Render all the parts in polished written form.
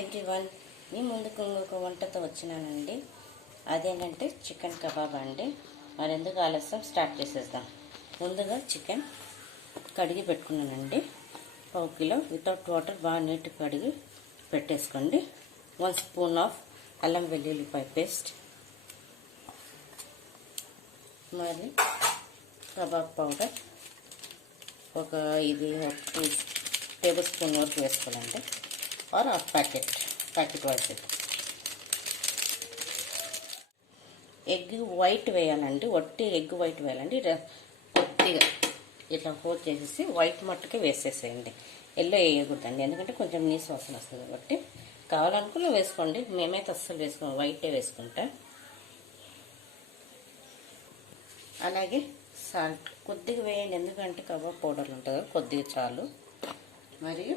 Everyone, మీ ముందుకు ఇంకొక వంటతో వచ్చినానండి. అదేంటంటే చికెన్ కబాబ్ అండి. మరి ఎందుకు ఆలస్యం, స్టార్ట్ చేసేద్దాం. ముందుగా చికెన్ కడిగి పెట్టుకున్నానండి. 1 కిలో వితౌట్ వాటర్ బాగా నీట్గా కడిగి పెట్టేసుకోండి. 1 స్పూన్ ఆఫ్ అల్లం వెల్లుల్లిపాయ పేస్ట్, మరి కబాబ్ పౌడర్ ఒక 2 టేబుల్ స్పూన్ వరకు వేసుకోవాలండి. Or half packet wise. Egg white వేయాలండి, వట్టి ఎగ్ వైట్ వేయాలండి. కొద్దిగా ఇట్లా హోల్ చేసేసి వైట్ మట్టుకే వేసేసేయండి. ఎల్లో వేయకూడదండి, ఎందుకంటే కొంచెం నీసు వాసన వస్తుంది కాబట్టి. కావాలనుకున్న వేసుకోండి, మేమైతే అస్సలు వేసుకోండి, వైటే వేసుకుంటా. అలాగే సాల్ట్ కొద్దిగా వేయండి, ఎందుకంటే కబాబ్ పౌడర్ ఉంటుంది కదా, కొద్దిగా చాలు. మరియు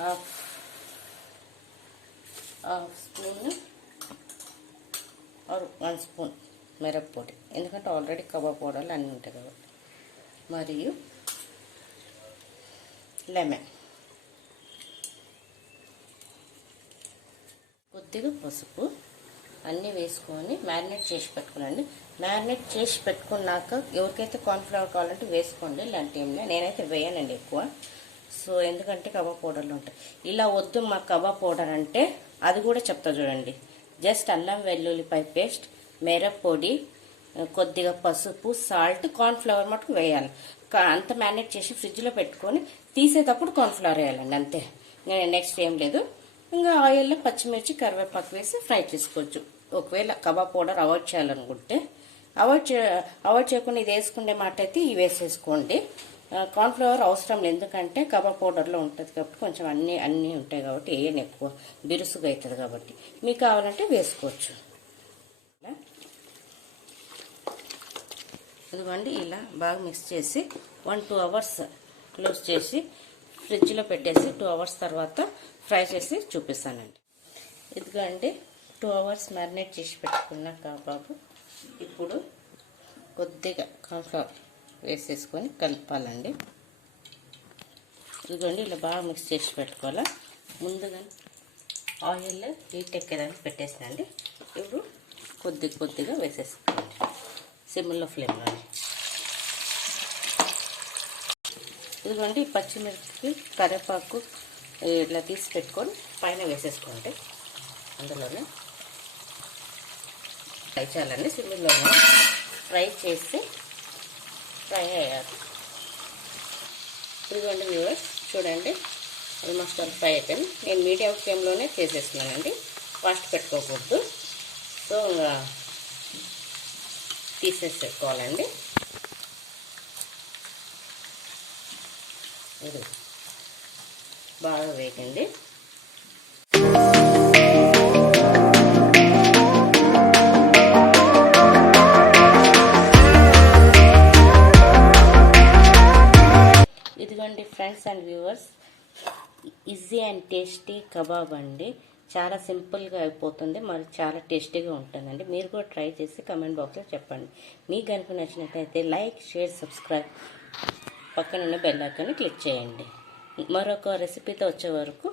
హాఫ్ స్పూన్ ఆర్ 1 స్పూన్ మిరప్పొడి, ఎందుకంటే ఆల్రెడీ కబాబ్ పౌడర్లు అన్నీ ఉంటాయి కాబట్టి. మరియు లెమన్, కొద్దిగా పసుపు అన్నీ వేసుకొని మ్యారినేట్ చేసి పెట్టుకోనండి. మ్యారినేట్ చేసి పెట్టుకున్నాక ఎవరికైతే కార్న్ఫ్లవర్ కావాలంటే వేసుకోండి, ఇలాంటి ఏమిలే. నేనైతే వేయనండి ఎక్కువ, సో ఎందుకంటే కబాబ్ పౌడర్లు ఉంటాయి. ఇలా వద్దు మా కబాబ్ పౌడర్ అంటే అది కూడా చెప్తా చూడండి. జస్ట్ అల్లం వెల్లుల్లిపాయ పేస్ట్, మిరప్పొడి, కొద్దిగా పసుపు, సాల్ట్, కార్న్ఫ్లవర్ మటుకు వేయాలి. అంత మ్యారినేట్ చేసి ఫ్రిడ్జ్లో పెట్టుకొని తీసేటప్పుడు కార్న్ఫ్లవర్ వేయాలండి, అంతే. నెక్స్ట్ ఏం లేదు. ఇంకా ఆయిల్లో పచ్చిమిర్చి, కరివేపాకు వేసి ఫ్రై చేసుకోవచ్చు. ఒకవేళ కబాబ్ పౌడర్ అవాయిడ్ చేయాలనుకుంటే అవాయిడ్ చేయకుండా ఇది వేసుకునే మాట అయితే ఇవి వేసేసుకోండి. కార్న్ఫ్లవర్ అవసరం లేదు, ఎందుకంటే కబాబ్ పౌడర్లో ఉంటుంది కాబట్టి కొంచెం అన్నీ ఉంటాయి కాబట్టి వేయని, ఎక్కువ బిరుసుగా అవుతుంది కాబట్టి. మీకు కావాలంటే వేసుకోవచ్చు. ఇదిగోండి, ఇలా బాగా మిక్స్ చేసి 1-2 అవర్స్ క్లోజ్ చేసి ఫ్రిడ్జ్లో పెట్టేసి 2 అవర్స్ తర్వాత ఫ్రై చేసి చూపిస్తానండి. ఇదిగోండి 2 అవర్స్ మ్యారినేట్ చేసి పెట్టుకున్న కబాబు. ఇప్పుడు కొద్దిగా కార్న్ఫ్లవర్ వేసేసుకొని కలపాలండి. ఇదిగోండి, ఇలా బాగా మిక్స్ చేసి పెట్టుకోవాలి. ముందుగా ఆయిల్ హీట్ ఎక్కేదానికి పెట్టేసినండి. ఇప్పుడు కొద్దిగా వేసేసుకోండి సిమ్లో ఫ్లేమ్లో. ఇదిగోండి, పచ్చిమిర్చి, కరివేపాకు ఇట్లా తీసి పెట్టుకొని పైన వేసేసుకోండి. అందులోనే ఫ్రై చేయాలండి, సిమ్లోనే ఫ్రై చేసి ఫ్రై అయ్యాలి. ఇదిగోండి వ్యూవర్స్, చూడండి ఆల్మోస్ట్ ఫ్రై అయిపోయింది. నేను మీడియం ఫ్లేమ్లోనే చేసేస్తున్నానండి, ఫాస్ట్ పెట్టుకోకూడదు. సో ఇంకా తీసేసుకోవాలండి. ఇది బాగా వేగండి. ఇదిగోండి friends and viewers, easy and tasty kebab అండి. చాలా సింపుల్గా అయిపోతుంది, మరి చాలా టేస్టీగా ఉంటుందండి. మీరు కూడా ట్రై చేసి కమెంట్ బాక్స్లో చెప్పండి. మీకు కనుక నచ్చినట్లయితే లైక్, షేర్, సబ్స్క్రైబ్, పక్కనున్న బెల్ ఐకాన్ని క్లిక్ చేయండి. మరొక రెసిపీతో వచ్చే వరకు